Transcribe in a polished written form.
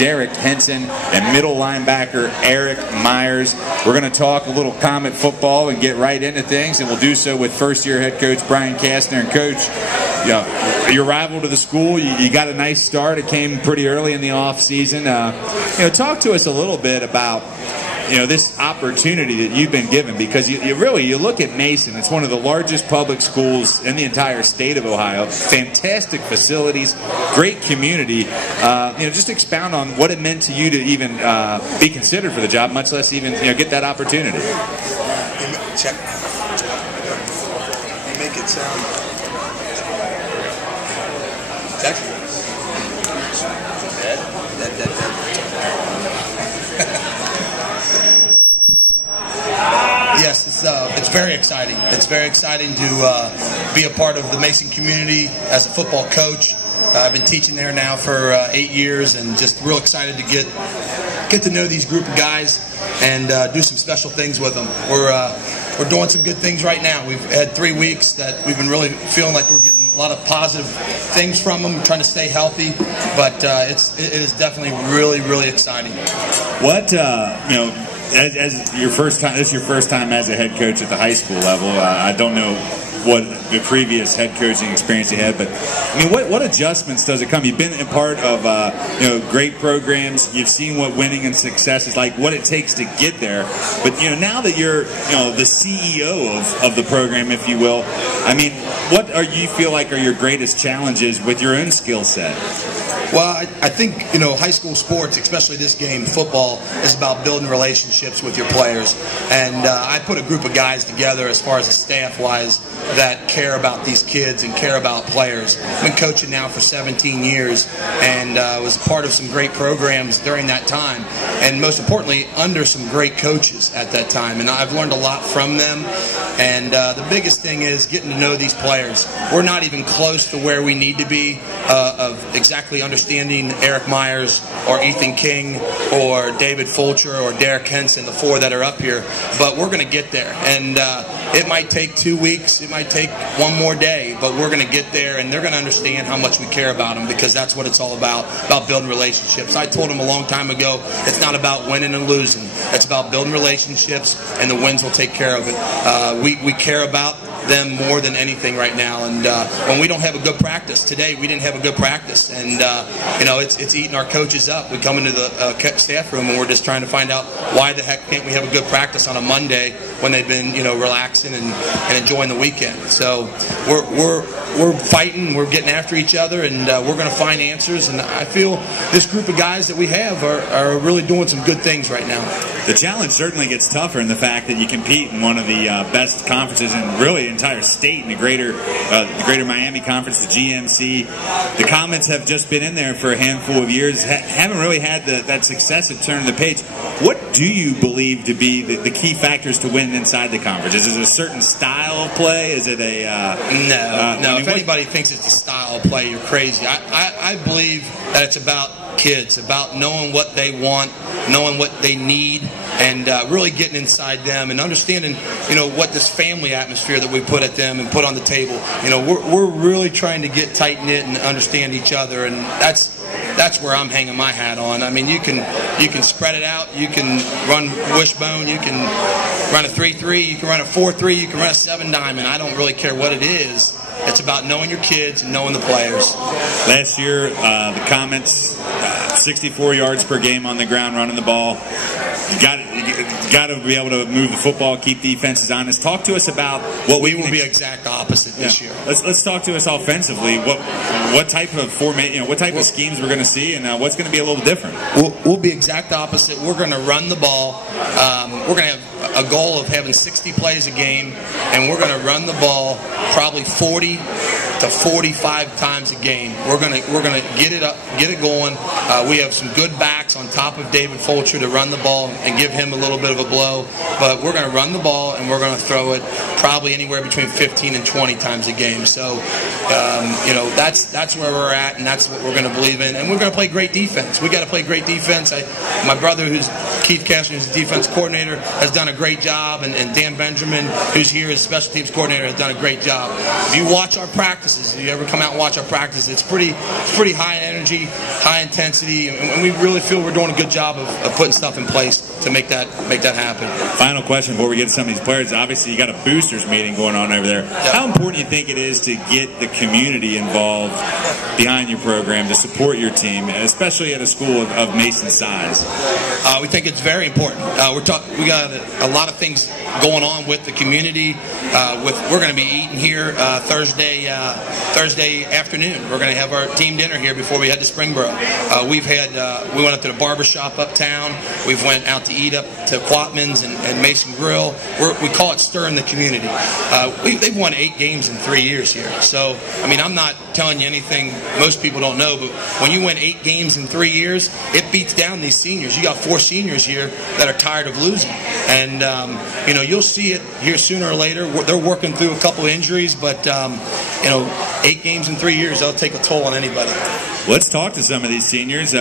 Derek Henson, and middle linebacker Eric Myers. We're going to talk a little Comet football and get right into things, and we'll do so with first-year head coach Brian Castner. And Coach, you know, your rival to the school, you got a nice start. It came pretty early in the off season. Talk to us a little bit about this opportunity that you've been given, because you look at Mason. It's one of the largest public schools in the entire state of Ohio. Fantastic facilities, great community. Just expound on what it meant to you to even be considered for the job, much less even get that opportunity. Check. You make it sound. Check. Yes, it's very exciting. It's very exciting to be a part of the Mason community as a football coach. I've been teaching there now for 8 years, and just real excited to get to know these group of guys and do some special things with them. We're doing some good things right now. We've had 3 weeks that we've been really feeling like we're getting a lot of positive things from them, trying to stay healthy, but it is definitely really, really exciting. What as your first time, this is your first time as a head coach at the high school level. I don't know what the previous head coaching experience you had, but I mean, what adjustments does it come? You've been a part of great programs. You've seen what winning and success is like, what it takes to get there. But now that you're the CEO of the program, if you will, I mean, what you feel like are your greatest challenges with your own skill set? Well, I think, high school sports, especially this game, football, is about building relationships with your players. And I put a group of guys together as far as a staff-wise that care about these kids and care about players. I've been coaching now for 17 years and was a part of some great programs during that time. And most importantly, under some great coaches at that time. And I've learned a lot from them. And the biggest thing is getting to know these players. We're not even close to where we need to be of exactly understanding Eric Myers or Ethan King or David Fulcher or Derek Henson, the 4 that are up here. But we're going to get there. And it might take 2 weeks. It might take 1 more day. But we're going to get there, and they're going to understand how much we care about them, because that's what it's all about building relationships. I told them a long time ago, it's not about winning and losing. It's about building relationships, and the wins will take care of it. We care about them more than anything right now, and when we don't have a good practice today, we didn't have a good practice, and it's eating our coaches up. We come into the staff room and we're just trying to find out why the heck can't we have a good practice on a Monday when they've been relaxing and enjoying the weekend. So we're fighting, we're getting after each other, and we're going to find answers. And I feel this group of guys that we have are really doing some good things right now. The challenge certainly gets tougher in the fact that you compete in one of the best conferences in really the entire state, in the greater Miami Conference, the GMC. The Comets have just been in there for a handful of years, haven't really had that success at turning the page. What do you believe to be the key factors to win inside the conference? Is it a certain style of play? Is it a no? If anybody thinks it's a style of play, you're crazy. I believe that it's about kids, about knowing what they want, knowing what they need, and really getting inside them and understanding, what this family atmosphere that we put at them and put on the table. We're really trying to get tight knit and understand each other, and that's where I'm hanging my hat on. I mean, you can spread it out, you can run wishbone, you can run a 3-3, you can run a 4-3, you can run a 7 diamond. I don't really care what it is. It's about knowing your kids and knowing the players. Last year, the Comets, 64 yards per game on the ground, running the ball. You got to be able to move the football, keep defenses honest. Talk to us about what we will be exact opposite this year. Let's talk to us offensively. What type of formation, what type of schemes we're going to see, and what's going to be a little different. We'll be exact opposite. We're going to run the ball. We're going to have a goal of having 60 plays a game, and we're going to run the ball probably 40 to 45 times a game. We're gonna get it up, get it going. We have some good backs. backs on top of David Fulcher to run the ball and give him a little bit of a blow. But we're going to run the ball, and we're going to throw it probably anywhere between 15 and 20 times a game. So, that's where we're at, and that's what we're going to believe in. And we're going to play great defense. We got to play great defense. My brother, who's Keith Castner, who's the defense coordinator, has done a great job, and Dan Benjamin, who's here as special teams coordinator, has done a great job. If you watch our practices, if you ever come out and watch our practices, it's pretty high energy, high intensity, and we really feel we're doing a good job of putting stuff in place to make that happen. Final question before we get to some of these players. Obviously, you got a boosters meeting going on over there. Yep. How important do you think it is to get the community involved behind your program to support your team, especially at a school of Mason's size? We think it's very important. We got a lot of things going on with the community. We're going to be eating here Thursday afternoon. We're going to have our team dinner here before we head to Springboro. We went up to the barber shop uptown. We've went out to eat up to Quatman's and Mason Grill. We call it stirring the community. They've won 8 games in 3 years here. So, I mean, I'm not telling you anything most people don't know, but when you win 8 games in 3 years, it beats down these seniors. You got 4 seniors here that are tired of losing. And, you'll see it here sooner or later. They're working through a couple of injuries, but, 8 games in 3 years, that'll take a toll on anybody. Let's talk to some of these seniors.